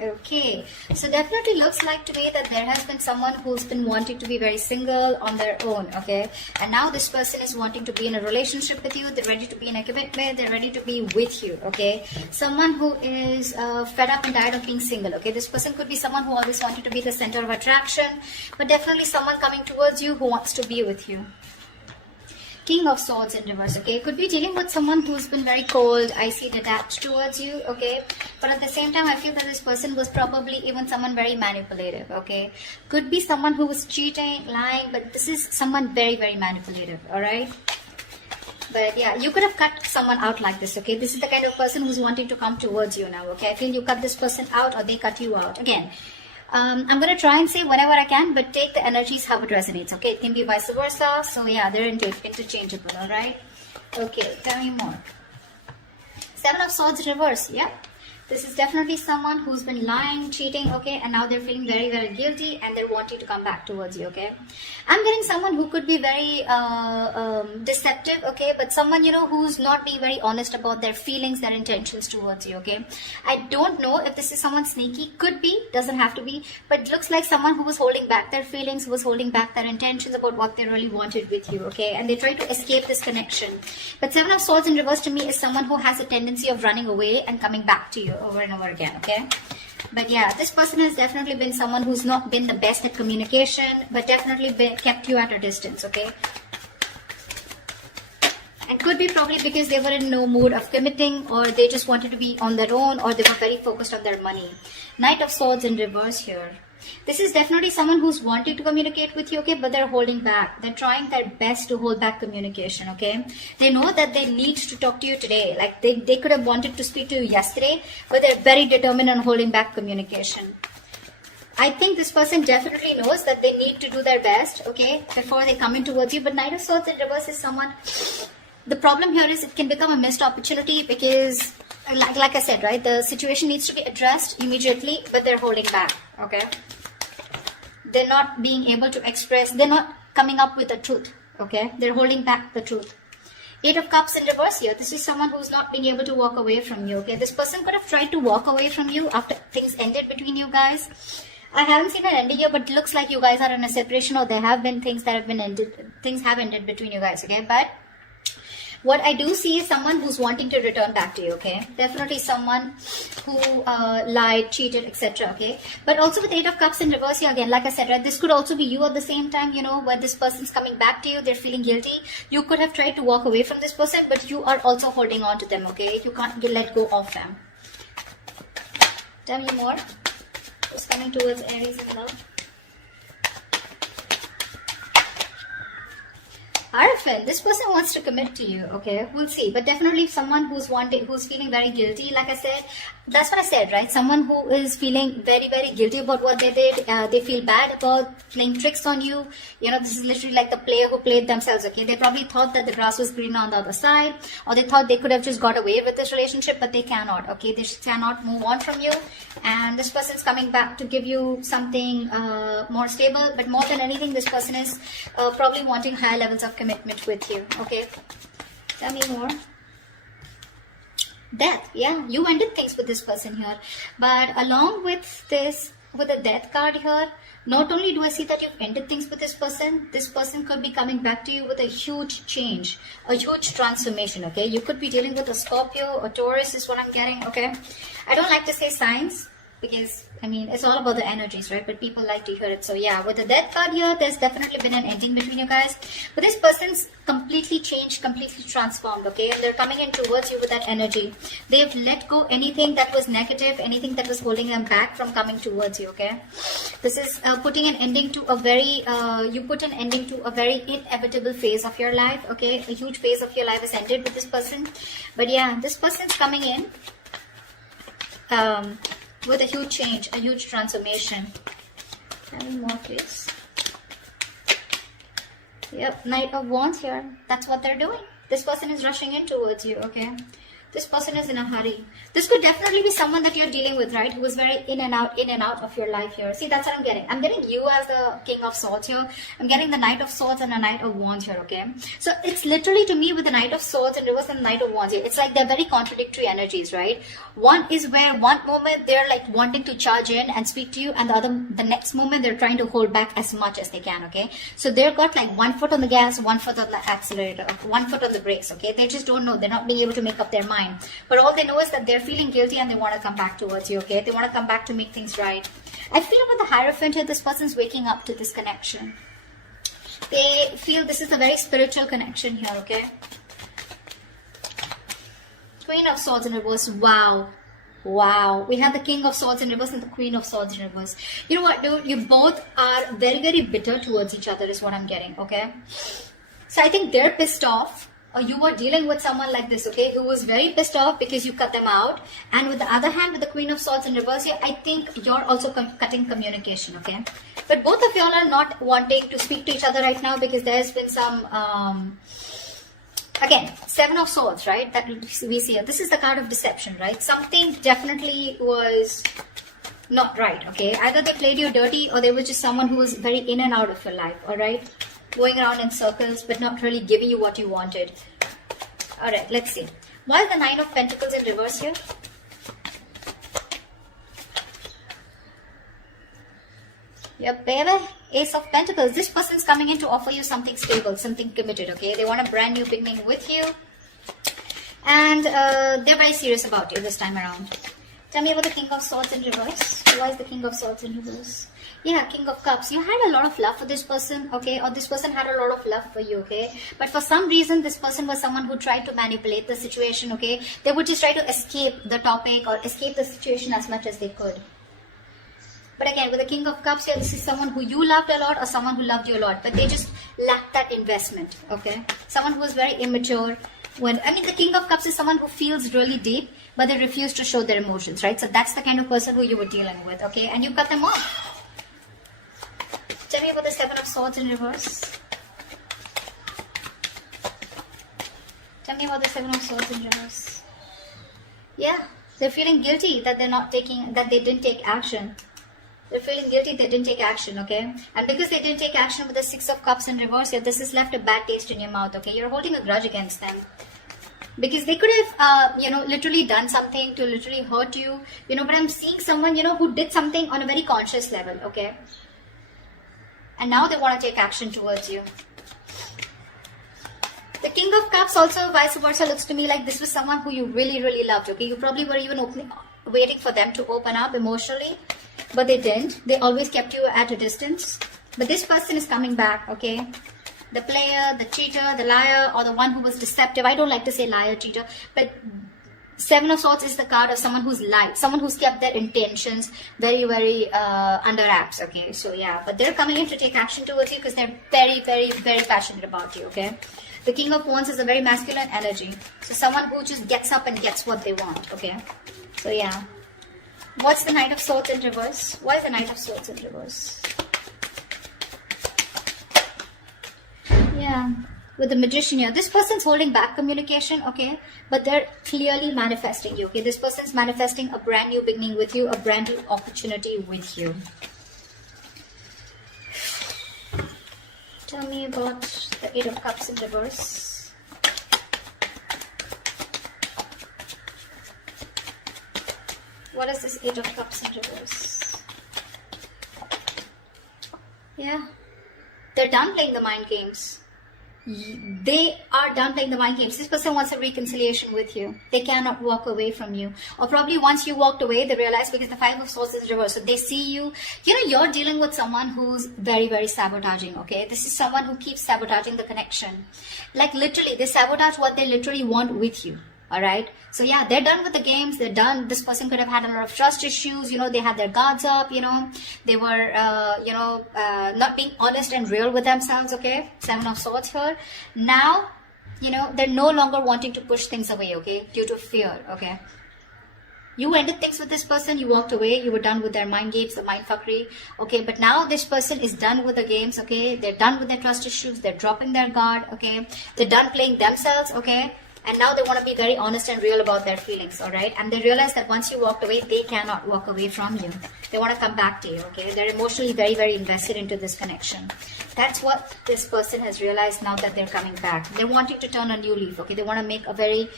Okay, so definitely looks like to me that there has been someone who's been wanting to be very single on their own, okay? And now this person is wanting to be in a relationship with you. They're ready to be in a commitment. They're ready to be with you, okay? Someone who is fed up and tired of being single, okay? This person could be someone who always wanted to be the center of attraction, but definitely someone coming towards you who wants to be with you. King of Swords in reverse, okay? Could be dealing with someone who's been very cold, icy, detached towards you, okay? But at the same time, I feel that this person was probably even someone very manipulative, okay? Could be someone who was cheating, lying, but this is someone very, very manipulative, alright? But yeah, you could have cut someone out like this, okay? This is the kind of person who's wanting to come towards you now, okay? I feel you cut this person out or they cut you out. Again, I'm going to try and say whatever I can, but take the energies how it resonates, okay? It can be vice versa. So yeah, they're interchangeable, all right? Okay, tell me more. Seven of Swords reverse, yeah. This is definitely someone who's been lying, cheating, okay? And now they're feeling very, very guilty and they're wanting to come back towards you, okay? I'm getting someone who could be very deceptive, okay? But someone, you know, who's not being very honest about their feelings, their intentions towards you, okay? I don't know if this is someone sneaky. Could be, doesn't have to be. But it looks like someone who was holding back their feelings, who was holding back their intentions about what they really wanted with you, okay? And they try to escape this connection. But Seven of Swords in reverse to me is someone who has a tendency of running away and coming back to you over and over again, okay? But yeah, this person has definitely been someone who's not been the best at communication, but definitely kept you at a distance, okay? And could be probably because they were in no mood of committing, or they just wanted to be on their own, or they were very focused on their money. Knight of Swords in reverse here. This is definitely someone who's wanting to communicate with you, okay, but they're holding back. They're trying their best to hold back communication, okay? They know that they need to talk to you today. Like they could have wanted to speak to you yesterday, but they're very determined on holding back communication. I think this person definitely knows that they need to do their best, okay, before they come in towards you. But Knight of Swords in reverse is someone... The problem here is it can become a missed opportunity because, like I said, right, the situation needs to be addressed immediately, but they're holding back, okay? They're not being able to express, they're not coming up with the truth, okay? They're holding back the truth. Eight of Cups in reverse here. This is someone who's not being able to walk away from you, okay? This person could have tried to walk away from you after things ended between you guys. I haven't seen an ending here, but it looks like you guys are in a separation, or there have been things that have been ended, things have ended between you guys, okay? But what I do see is someone who's wanting to return back to you, okay? Definitely someone who lied, cheated, etc., okay? But also with Eight of Cups in reverse here, again, like I said, right, this could also be you at the same time, you know, where this person's coming back to you, they're feeling guilty. You could have tried to walk away from this person, but you are also holding on to them, okay? You can't let go of them. Tell me more. Who's coming towards Aries in love? Hierophant, this person wants to commit to you, okay? We'll see. But definitely someone who's feeling very guilty, like I said. That's what I said, right? Someone who is feeling very, very guilty about what they did. They feel bad about playing tricks on you. You know, this is literally like the player who played themselves, okay? They probably thought that the grass was greener on the other side. Or they thought they could have just got away with this relationship, but they cannot, okay? They cannot move on from you. And this person's coming back to give you something more stable. But more than anything, this person is probably wanting higher levels of commitment with you, okay? Tell me more. Death, yeah, you ended things with this person here. But along with this, with the death card here, not only do I see that you've ended things with this person could be coming back to you with a huge change, a huge transformation, okay? You could be dealing with a Scorpio or Taurus is what I'm getting, okay? I don't like to say signs, because, I mean, it's all about the energies, right? But people like to hear it. So yeah, with the death card here, there's definitely been an ending between you guys. But this person's completely changed, completely transformed, okay? And they're coming in towards you with that energy. They've let go anything that was negative, anything that was holding them back from coming towards you, okay? This is putting an ending to a very, you put an ending to a very inevitable phase of your life, okay? A huge phase of your life is ended with this person. But yeah, this person's coming in with a huge change, a huge transformation. Tell me more, please. Yep, Knight of Wands here. That's what they're doing. This person is rushing in towards you, okay? This person is in a hurry. This could definitely be someone that you're dealing with, right? Who is very in and out of your life here. See, that's what I'm getting. I'm getting you as the King of Swords here. I'm getting the Knight of Swords and a Knight of Wands here, okay? So it's literally to me with the Knight of Swords and reverse and the Knight of Wands here. It's like they're very contradictory energies, right? One is where one moment they're like wanting to charge in and speak to you, and the next moment they're trying to hold back as much as they can, okay? So they've got like 1 foot on the gas, 1 foot on the accelerator, 1 foot on the brakes, okay? They just don't know. They're not being able to make up their mind. But all they know is that they're feeling guilty and they want to come back towards you, okay? They want to come back to make things right. I feel with the Hierophant here, this person's waking up to this connection. They feel this is a very spiritual connection here, okay? Queen of Swords in reverse. Wow. Wow. We have the King of Swords in reverse and the Queen of Swords in reverse. You know what, dude? You both are very, very bitter towards each other is what I'm getting, okay? So I think they're pissed off. Or you were dealing with someone like this, okay, who was very pissed off because you cut them out. And with the other hand, with the Queen of Swords in reverse here, I think you're also cutting communication, okay? But both of y'all are not wanting to speak to each other right now because there's been some, again, 7 of Swords, right, that we see here. This is the card of deception, right? Something definitely was not right, okay? Either they played you dirty or they were just someone who was very in and out of your life, all right? Going around in circles but not really giving you what you wanted. Alright, let's see. Why is the 9 of Pentacles in reverse here? Yep, baby. Ace of Pentacles. This person's coming in to offer you something stable, something committed, okay? They want a brand new beginning with you. And they're very serious about you this time around. Tell me about the King of Swords in reverse. Why is the King of Swords in reverse? Yeah, King of Cups. You had a lot of love for this person, okay? Or this person had a lot of love for you, okay? But for some reason, this person was someone who tried to manipulate the situation, okay? They would just try to escape the topic or escape the situation as much as they could. But again, with the King of Cups here, this is someone who you loved a lot or someone who loved you a lot. But they just lacked that investment, okay? Someone who was very immature. The King of Cups is someone who feels really deep, but they refuse to show their emotions, right? So that's the kind of person who you were dealing with, okay? And you cut them off. Tell me about the 7 of Swords in reverse. Tell me about the 7 of Swords in reverse. Yeah, they're feeling guilty that they didn't take action. They're feeling guilty they didn't take action, okay? And because they didn't take action with the 6 of Cups in reverse here, this has left a bad taste in your mouth, okay? You're holding a grudge against them. Because they could have, literally done something to literally hurt you, but I'm seeing someone, who did something on a very conscious level, okay? And now they want to take action towards you. The King of Cups also, vice versa, looks to me like this was someone who you really, really loved, okay? You probably were even waiting for them to open up emotionally, but they didn't. They always kept you at a distance. But this person is coming back, okay? The player, the cheater, the liar, or the one who was deceptive. I don't like to say liar, cheater, but 7 of Swords is the card of someone who's lied, someone who's kept their intentions very, very under wraps, okay? So yeah, but they're coming in to take action towards you because they're very, very, very passionate about you, okay? The King of Wands is a very masculine energy. So someone who just gets up and gets what they want, okay? So yeah. What's the Knight of Swords in reverse? Why is the Knight of Swords in reverse? Yeah. With the Magician here, this person's holding back communication, okay? But they're clearly manifesting you, okay? This person's manifesting a brand new beginning with you, a brand new opportunity with you. Tell me about the 8 of Cups in reverse. What is this 8 of Cups in reverse? Yeah. They're done playing the mind games. They are done playing the mind games. This person wants a reconciliation with you. They cannot walk away from you. Or probably once you walked away, they realize because the 5 of Swords is reversed. So they see you. You're dealing with someone who's very, very sabotaging, okay? This is someone who keeps sabotaging the connection. Like literally, they sabotage what they literally want with you. Alright, so yeah, they're done with the games, they're done. This person could have had a lot of trust issues, they had their guards up, they were, not being honest and real with themselves, okay? 7 of Swords here. Now, they're no longer wanting to push things away, okay? Due to fear, okay? You ended things with this person, you walked away, you were done with their mind games, the mind fuckery, okay? But now this person is done with the games, okay? They're done with their trust issues, they're dropping their guard, okay? They're done playing themselves, okay? And now they want to be very honest and real about their feelings, all right? And they realize that once you walked away, they cannot walk away from you. They want to come back to you, okay? They're emotionally very, very invested into this connection. That's what this person has realized now that they're coming back. They're wanting to turn a new leaf, okay? They want to make a very,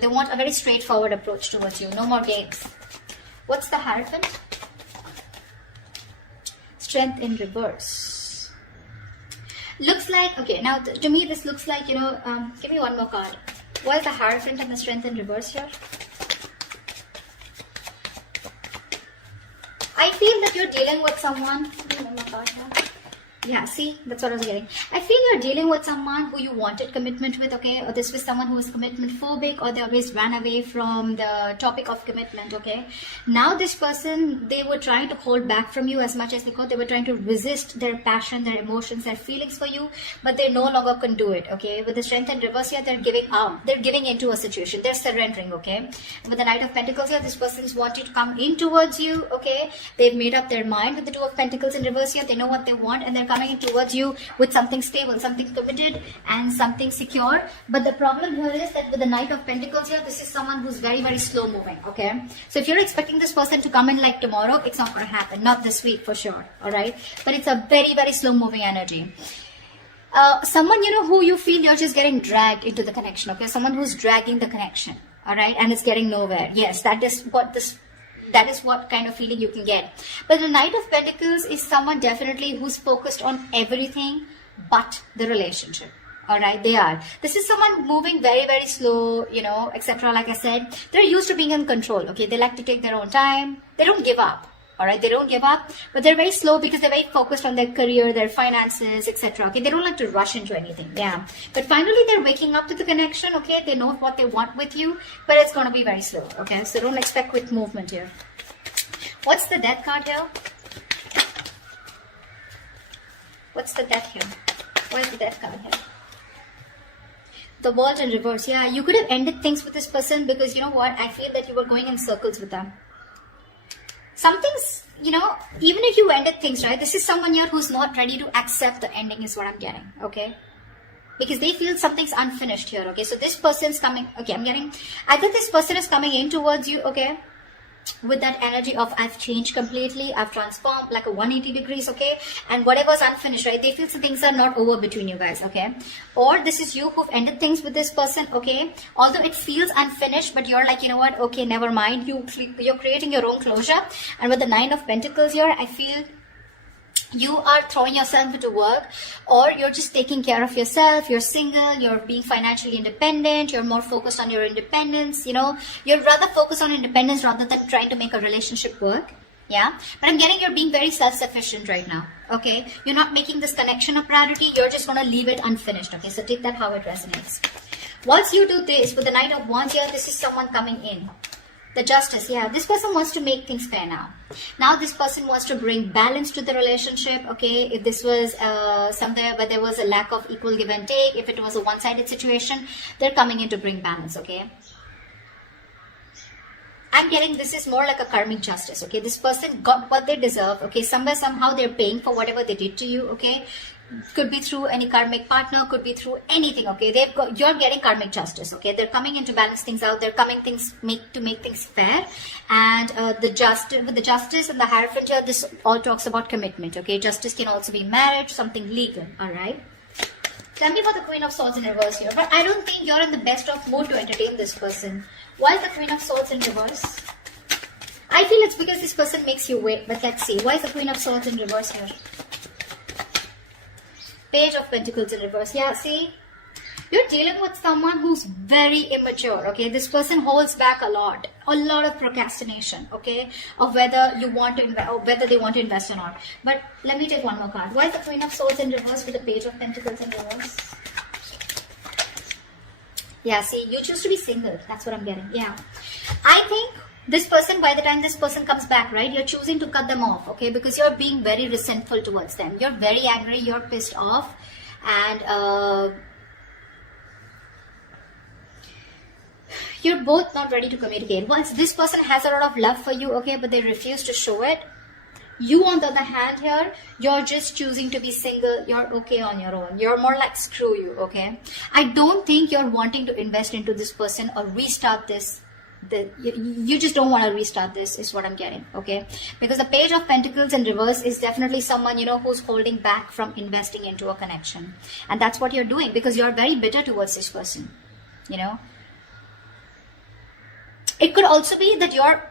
they want a very straightforward approach towards you. No more games. What's the Hierophant? Strength in reverse. Looks like, okay, now to me this looks like, you know, give me one more card. What is the Hierophant and the Strength in reverse here? I feel that you're dealing with someone. Give me one more card here. Yeah, see, that's what I was getting. I feel you're dealing with someone who you wanted commitment with, okay? Or this was someone who was commitment phobic, or they always ran away from the topic of commitment, okay? Now this person, they were trying to hold back from you as much as they could. They were trying to resist their passion, their emotions, their feelings for you, but they no longer can do it, okay? With the Strength in reverse here, they're giving out. They're giving into a situation. They're surrendering, okay? With the Knight of Pentacles here, this person is wanting to come in towards you, okay? They've made up their mind. With the Two of Pentacles in reverse here, they know what they want, and they're coming in towards you with something stable, something committed and something secure. But the problem here is that with the Knight of Pentacles here, this is someone who's very, very slow moving, okay? So if you're expecting this person to come in like tomorrow, it's not going to happen. Not this week for sure, all right? But it's a very, very slow moving energy. Someone, you know, who you feel you're just getting dragged into the connection, okay? Someone who's dragging the connection, all right? And it's getting nowhere. Yes, that is what kind of feeling you can get. But the Knight of Pentacles is someone definitely who's focused on everything but the relationship. All right, they are. This is someone moving very, very slow, you know, etc. Like I said, they're used to being in control, okay? They like to take their own time. They don't give up. All right, they don't give up, but they're very slow because they're very focused on their career, their finances, etc. Okay, they don't like to rush into anything. Yeah, but finally they're waking up to the connection. Okay, they know what they want with you, but it's going to be very slow. Okay, so don't expect quick movement here. What's the Death card here? What's the Death here? Why is the Death card here? The World in reverse. Yeah, you could have ended things with this person because you know what? I feel that you were going in circles with them. Something's, you know, even if you ended things, right? This is someone here who's not ready to accept the ending is what I'm getting, okay? Because they feel something's unfinished here, okay? So this person's coming, okay, I'm getting, either this person is coming in towards you, okay? With that energy of I've changed completely, I've transformed like a 180 degrees, okay? And whatever's unfinished, right? They feel some things are not over between you guys, okay? Or this is you who've ended things with this person, okay? Although it feels unfinished, but you're like, you know what? Okay, never mind. You're creating your own closure. And with the Nine of Pentacles here, I feel you are throwing yourself into work, or you're just taking care of yourself. You're single, you're being financially independent, you're more focused on your independence, you know, you'd rather focus on independence rather than trying to make a relationship work. Yeah, but I'm getting you're being very self-sufficient right now, okay? You're not making this connection a priority, you're just going to leave it unfinished, okay? So take that how it resonates. Once you do this, with the Knight of Wands here, this is someone coming in. The Justice, yeah, this person wants to make things fair now. Now this person wants to bring balance to the relationship, okay? If this was somewhere where there was a lack of equal give and take, if it was a one-sided situation, they're coming in to bring balance, okay? I'm getting this is more like a karmic justice, okay? This person got what they deserve, okay? Somewhere, somehow they're paying for whatever they did to you, okay? Could be through any karmic partner, could be through anything, okay? You're getting karmic justice, okay? They're coming in to balance things out. They're coming to make things fair. And with the Justice and the Hierophant here, this all talks about commitment, okay? Justice can also be marriage, something legal, all right? Tell me about the Queen of Swords in reverse here. But I don't think you're in the best of mood to entertain this person. Why is the Queen of Swords in reverse? I feel it's because this person makes you wait, but let's see. Why is the Queen of Swords in reverse here? Page of Pentacles in reverse. Yeah, see? You're dealing with someone who's very immature, okay? This person holds back a lot of procrastination, okay? Of whether you want to invest, or whether they want to invest or not. But let me take one more card. Why is the Queen of Swords in reverse with the Page of Pentacles in reverse? Yeah, see, you choose to be single. That's what I'm getting. Yeah. I think this person, by the time this person comes back, right, you're choosing to cut them off, okay? Because you're being very resentful towards them. You're very angry, you're pissed off, and you're both not ready to communicate. Once this person has a lot of love for you, okay, but they refuse to show it. You, on the other hand here, you're just choosing to be single. You're okay on your own. You're more like, screw you, okay? I don't think you're wanting to invest into this person or restart this. You just don't want to restart this, is what I'm getting, okay? Because the Page of Pentacles in reverse is definitely someone, you know, who's holding back from investing into a connection. And that's what you're doing, because you're very bitter towards this person, you know? It could also be that you're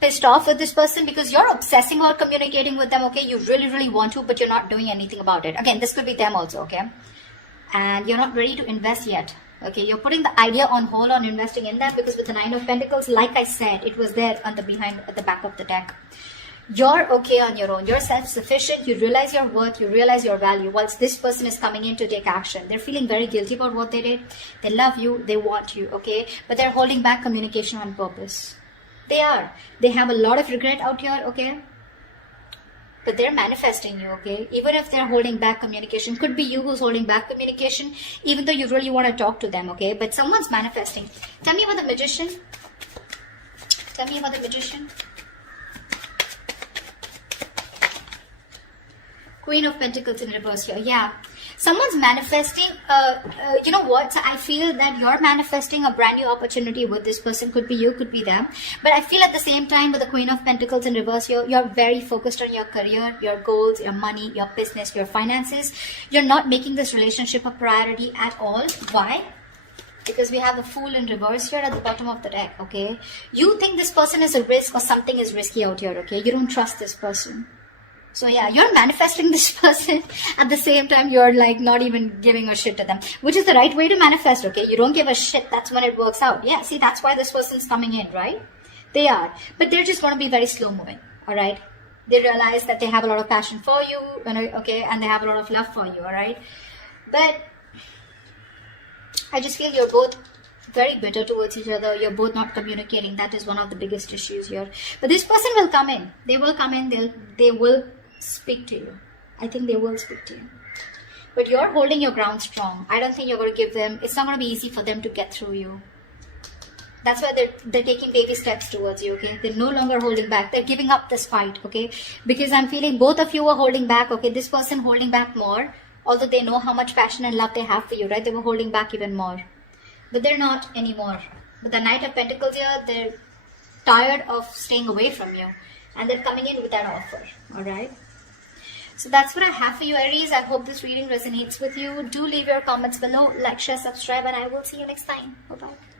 pissed off with this person because you're obsessing about communicating with them, okay? You really, really want to, but you're not doing anything about it. Again, this could be them also, okay? And you're not ready to invest yet, okay? You're putting the idea on hold on investing in that, because with the Nine of Pentacles, like I said, it was there on the behind, at the back of the deck. You're okay on your own. You're self-sufficient. You realize your worth. You realize your value. Whilst this person is coming in to take action, they're feeling very guilty about what they did. They love you. They want you, okay? But they're holding back communication on purpose. They are. They have a lot of regret out here, okay? But they're manifesting you, okay? Even if they're holding back communication, could be you who's holding back communication, even though you really want to talk to them, okay? But someone's manifesting. Tell me about the Magician. Tell me about the Magician. Queen of Pentacles in reverse here. Yeah. Someone's manifesting, you know what? So I feel that you're manifesting a brand new opportunity with this person. Could be you, could be them. But I feel at the same time with the Queen of Pentacles in reverse, you're very focused on your career, your goals, your money, your business, your finances. You're not making this relationship a priority at all. Why? Because we have the Fool in reverse here at the bottom of the deck, okay? You think this person is a risk or something is risky out here, okay? You don't trust this person. So yeah, you're manifesting this person. At the same time, you're like not even giving a shit to them, which is the right way to manifest, okay? You don't give a shit. That's when it works out. Yeah, see, that's why this person's coming in, right? They are. But they're just going to be very slow moving, all right? They realize that they have a lot of passion for you, okay? And they have a lot of love for you, all right? But I just feel you're both very bitter towards each other. You're both not communicating. That is one of the biggest issues here. But this person will come in. They will come in. They will speak to you. I think they will speak to you. But you're holding your ground strong. I don't think you're going to give them, it's not going to be easy for them to get through you. That's why they're taking baby steps towards you, okay? They're no longer holding back. They're giving up this fight, okay? Because I'm feeling both of you are holding back, okay? This person holding back more, although they know how much passion and love they have for you, right? They were holding back even more. But they're not anymore. But the Knight of Pentacles here, they're tired of staying away from you. And they're coming in with that offer, alright? So that's what I have for you, Aries. I hope this reading resonates with you. Do leave your comments below, like, share, subscribe, and I will see you next time. Bye-bye.